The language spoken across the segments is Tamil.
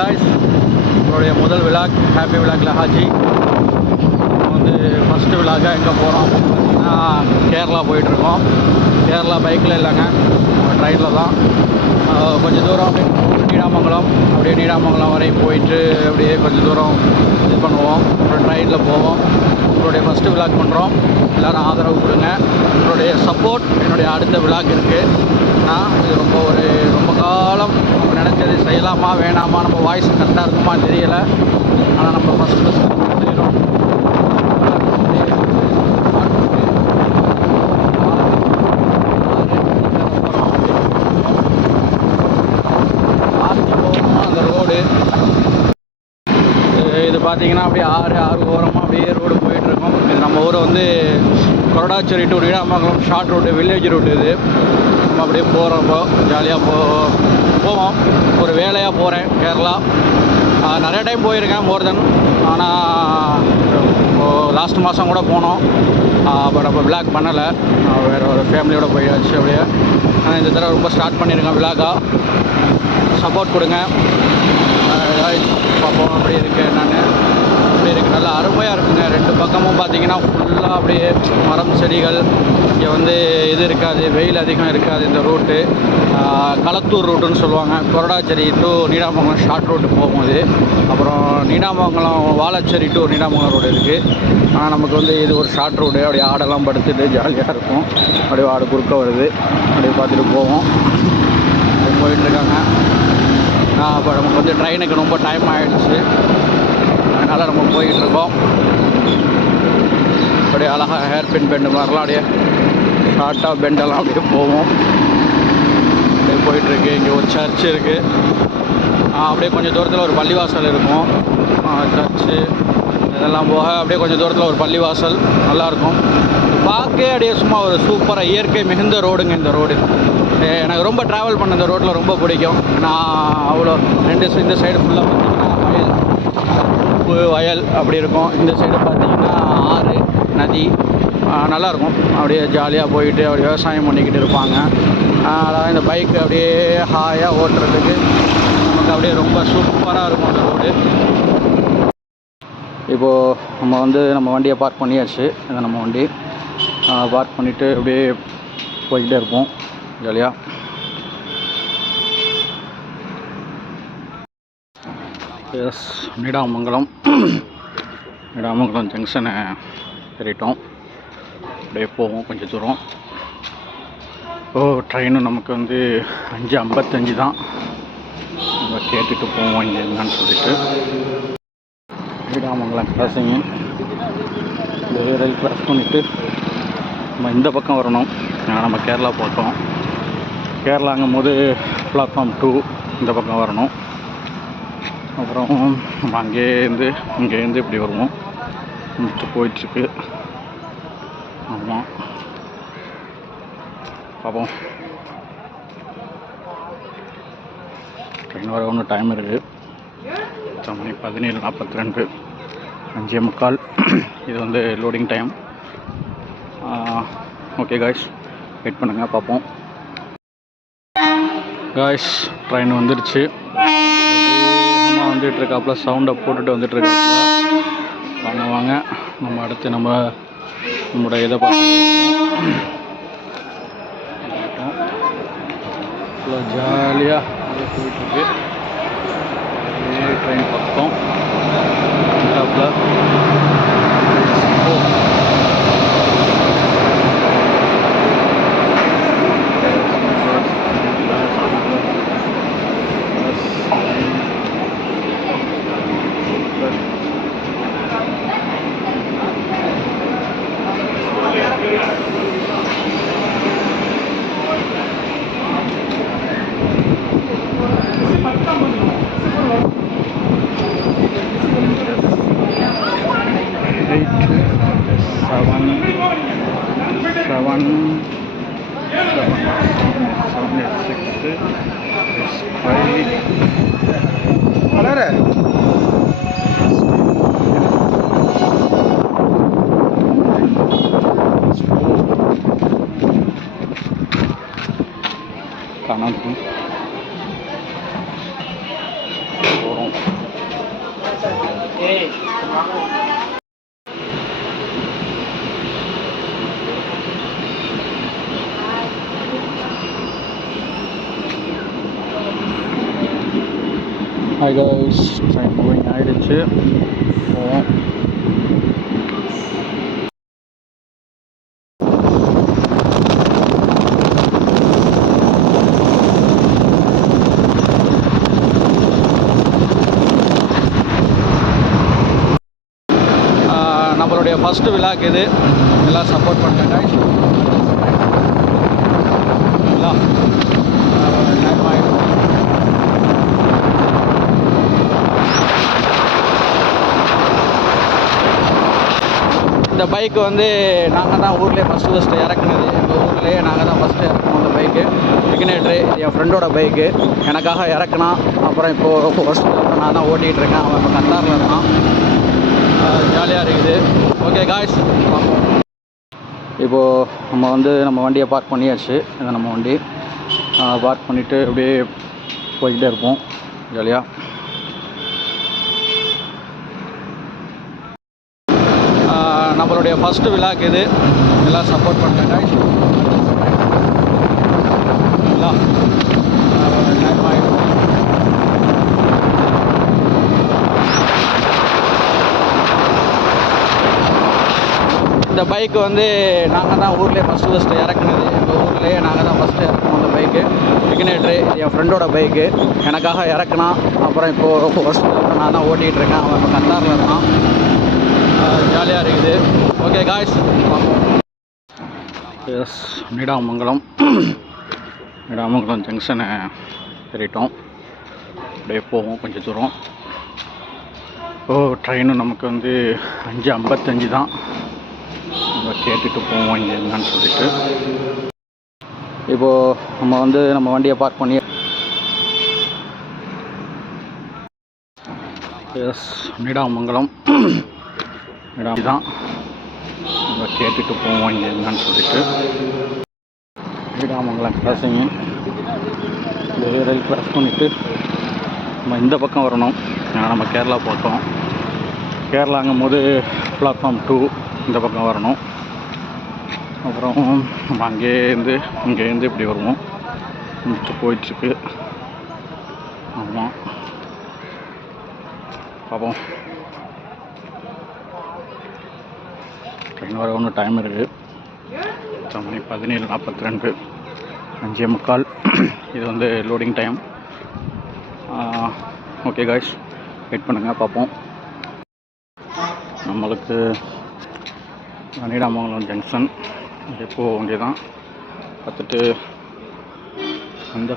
guys, நம்மளுடைய முதல் விலாக் ஹாப்பி விலாக்ல ஹாஜி வந்து ஃபஸ்ட்டு விலாகாக எங்கே போகிறோம் அப்படின்னு பார்த்தீங்கன்னா கேரளா போயிட்டுருக்கோம். கேரளா பைக்கில் இல்லைங்க, ட்ரெயினில் தான். கொஞ்சம் தூரம் அப்படியே நீடாமங்கலம், அப்படியே நீடாமங்கலம் வரையும் போயிட்டு அப்படியே கொஞ்சம் தூரம் இது பண்ணுவோம். அப்புறம் ட்ரெயினில் போவோம். உங்களுடைய ஃபஸ்ட்டு விலாக் பண்ணுறோம். எல்லோரும் ஆதரவு கொடுங்க. உங்களுடைய சப்போர்ட் என்னுடைய அடுத்த விலாக் இருக்குது. நான் இது ரொம்ப காலம் நம்ம நினச்சது செய்யலாமா வேணாமா, நம்ம வாய்ஸ் கரெக்டாக இருக்குமான்னு தெரியலை. ஆனால் நம்ம ஃபஸ்ட்டு செய்கிறோம். அந்த ரோடு இது பார்த்திங்கன்னா அப்படியே ஆறு ஓரமாக அப்படியே ரோடு போயிட்டுருக்கோம். இது நம்ம ஊரை வந்து Koradacheri to Needamangalam short road, village road. இது நம்ம அப்படியே போகிறப்போ ஜாலியாக போவோம். ஒரு வேலையாக போகிறேன் கேரளா. நிறைய டைம் போயிருக்கேன், மோர் தென். ஆனால் லாஸ்ட் மாதம் கூட போனோம். பட் அப்போ விலாக் பண்ணலை, வேறு ஒரு ஃபேமிலியோடு போயாச்சு. அப்படியே ஆனால் இந்த தடவை ரொம்ப ஸ்டார்ட் பண்ணியிருக்கேன் விலாகாக. சப்போர்ட் கொடுங்க. பார்ப்போம் அப்படி இருக்குது என்னென்னு. அப்படி இருக்குது, நல்லா அருமையாக இருக்குங்க. ரெண்டு பக்கமும் பார்த்திங்கன்னா ஃபுல்லாக அப்படியே மரம் செடிகள். இங்கே வந்து இது இருக்காது, வெயில் அதிகம் இருக்காது. இந்த ரூட்டு களத்தூர் ரூட்டுன்னு சொல்லுவாங்க. Koradacheri to Needamangalam short road போகும்போது, அப்புறம் நீடாமங்கலம் வாழச்சேரி டு நீடாமங்கலம் ரோடு இருக்குது. ஆனால் நமக்கு வந்து இது ஒரு ஷார்ட் ரோடு. அப்படியே ஆடெல்லாம் படுத்துட்டு ஜாலியாக இருக்கும். அப்படியே ஆடு குறுக்க வருது, அப்படியே பார்த்துட்டு போவோம். போயிட்டுருக்காங்க. இப்போ நமக்கு வந்து ட்ரெயினுக்கு ரொம்ப டைம் ஆகிடுச்சு, அதனால் நம்ம போயிட்டுருக்கோம். அப்படியே அழகாக ஹேர் பின் பெண்டு மாதிரிலாம் அப்படியே ஷார்ட்டாக பெண்டெல்லாம் அப்படியே போவோம். அப்படியே போயிட்டுருக்கு. இங்கே ஒரு சர்ச் இருக்குது. அப்படியே கொஞ்சம் தூரத்தில் ஒரு பள்ளிவாசல் இருக்கும். சர்ச்சு இதெல்லாம் போக அப்படியே கொஞ்சம் தூரத்தில் ஒரு பள்ளிவாசல் நல்லாயிருக்கும். பார்க்கவே அப்படியே சும்மா ஒரு சூப்பராக இயற்கை மிகுந்த ரோடுங்க இந்த ரோடு. எனக்கு ரொம்ப ட்ராவல் பண்ண இந்த ரோட்டில் ரொம்ப பிடிக்கும். நான் அவ்வளோ இந்த சைடு ஃபுல்லாக பார்த்திங்கன்னா வயல் அப்படி இருக்கும். இந்த சைடு பார்த்திங்கன்னா ஆறு, நதி நல்லாயிருக்கும். அப்படியே ஜாலியாக போயிட்டு அப்படி விவசாயம் பண்ணிக்கிட்டு இருப்பாங்க. அதாவது இந்த பைக்கு அப்படியே ஹாயாக ஓட்டுறதுக்கு நமக்கு அப்படியே ரொம்ப சூப்பராக இருக்கும் அந்த ரோடு. இப்போது நம்ம வண்டியை பார்க் பண்ணியாச்சு. இதை நம்ம வண்டி பார்க் பண்ணிவிட்டு அப்படியே போய்கிட்டே இருப்போம் ஜாலியாக. எஸ், நீடாமங்கலம் ஜங்ஷனை ஏறிட்டோம். அப்படியே போவோம் கொஞ்சம் தூரம். ட்ரெயினும் நமக்கு வந்து 5:55 தான். நம்ம கேட்டுட்டு போவோம் இங்கே என்னன்னு சொல்லிட்டு. நீடாமங்கலம் கிராசிங்கு, இந்த ரயில் கிராஸ் பண்ணிவிட்டு நம்ம இந்த பக்கம் வரணும். நம்ம கேரளா பக்கம். கேரளாங்கும் போது பிளாட்ஃபார்ம் 2 இந்த பக்கம் வரணும். அப்புறம் நம்ம இங்கேருந்து இப்படி வருவோம். முடிச்சு போயிட்டுருக்கு. ஆமாம், பார்ப்போம். ட்ரெயின் வர ஒன்றும் டைம் இருக்குது. மணி 17:42, 5:45. இது வந்து loading time. Okay guys, wait பண்ணுங்கள், பார்ப்போம். காய்ஸ், ட்ரெயின் வந்துடுச்சு. வந்துட்டுருக்காப்புல சவுண்டை போட்டுட்டு வந்துட்டுருக்காப்புல. வாங்க நம்ம அடுத்து நம்மளோட இதை பார்த்து ஜாலியாக போயிட்டுருக்கு. ட்ரெயின் பக்கம் டாப்பில் ஹாய் கைஸ், ட்ரெயின் மூவிங் ஆகிடுச்சு. போவோம். நம்மளுடைய ஃபஸ்ட்டு விழாக்கு இது எல்லாம் சப்போர்ட் பண்ணுங்க guys. டைம் ஆகிடும். இந்த பைக்கு வந்து நாங்கள் தான் ஊர்லேயே ஃபஸ்ட்டு இறக்குனது. எங்கள் ஊர்லேயே நாங்கள் தான் ஃபஸ்ட்டு இறக்கணும் அந்த பைக்கு. இக்னேட்ரு என் ஃப்ரெண்டோட பைக்கு எனக்காக இறக்குனா. அப்புறம் இப்போது வருஷத்துக்கு நான் தான் ஓட்டிகிட்டு இருக்கேன். அவன் இப்போ கத்தாரில் இருக்கான். ஜாலியாக இருக்குது. ஓகே காய்ஸ், பார்ப்போம். இப்போது நம்ம வந்து நம்ம வண்டியை பார்க் பண்ணியாச்சு. இதை நம்ம வண்டி பார்க் பண்ணிவிட்டு அப்படியே போய்கிட்டே இருப்போம் ஜாலியாக. நம்மளுடைய ஃபஸ்ட்டு விழாக்கு இது எல்லாம் சப்போர்ட் பண்ணுங்க guys. டைம் ஆகிடும். இந்த பைக்கு வந்து நாங்கள் தான் ஊர்லேயே ஃபஸ்ட்டு இறக்குனது. எங்கள் ஊர்லேயே நாங்கள் தான் ஃபஸ்ட்டு இறக்கணும் அந்த பைக்கு. இக்னேட்ரு என் ஃப்ரெண்டோட பைக்கு எனக்காக இறக்குனா. அப்புறம் இப்போது வருஷத்துக்கு நான் தான் ஓட்டிகிட்டு இருக்கேன். அவன் இப்போ கத்தாரில் இருக்கான். ஜாலியாக இருக்குது. ஓகே காய்ஸ், பார்ப்போம். எஸ், நீடாமங்கலம் ஜங்ஷனை ஏறிட்டோம். அப்படியே போவோம் கொஞ்சம் தூரம். ட்ரெயினும் நமக்கு வந்து 5:55 தான். நம்ம கேட்டுட்டு போவோம் இங்கே என்னன்னு சொல்லிட்டு. இப்போது நம்ம வந்து நம்ம வண்டியை பார்க் பண்ணி எஸ் நீடாமங்கலம் தான். நம்ம கேட்டுட்டு போவோம் இங்கே என்னன்னு சொல்லிட்டு. நீடாமங்கலம் கிராசிங்கு ரயில் கிராஸ் பண்ணிவிட்டு நம்ம இந்த பக்கம் வரணும். ஏன்னா நம்ம கேரளா பக்கம். கேரளாங்கும் போது பிளாட்ஃபார்ம் 2 இந்த பக்கம் வரணும். அப்புறம் நம்ம இங்கேருந்து இப்படி வருவோம். முடிச்சு போயிட்டுருக்கு. ஆமாம், பார்ப்போம். ட்ரெயின் வர ஒன்று டைம் இருக்குது. மணி 17:42, 5:45. இது வந்து loading time. Okay guys, wait பண்ணுங்கள், பார்ப்போம். நம்மளுக்கு நீடாமங்கலம் ஜங்ஷன் எப்போ வேண்டிய தான் பார்த்துட்டு அந்த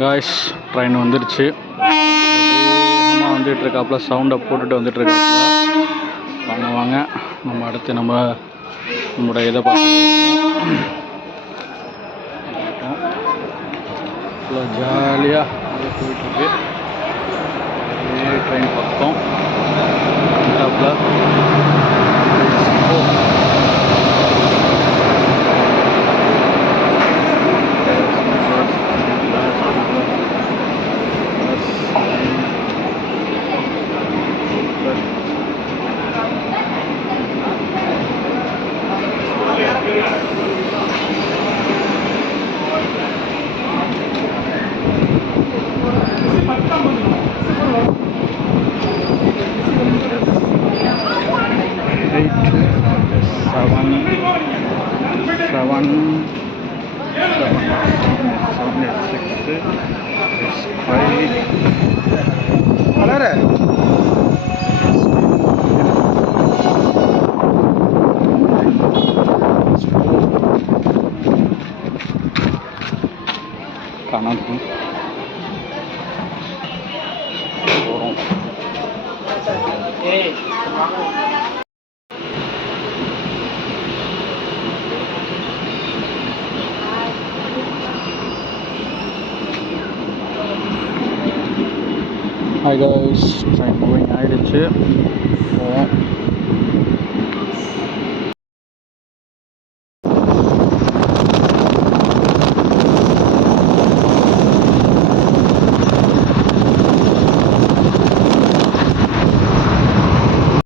காய்ஸ் ட்ரெயின் வந்துடுச்சு. அம்மா வந்துட்டுருக்காப்புல, சவுண்டை போட்டுட்டு வந்துட்டுருக்காப்புல. வாங்க நம்ம அடுத்து நம்மளோட இதை பார்த்து ஜாலியாக போயிட்டுருக்கு. ட்ரெயின் பக்கம் டாப்பில் காணாது போகிறோம். ஹாய் கைஸ், ட்ரெயின் மூவிங் ஆகிடுச்சு. போவோம்.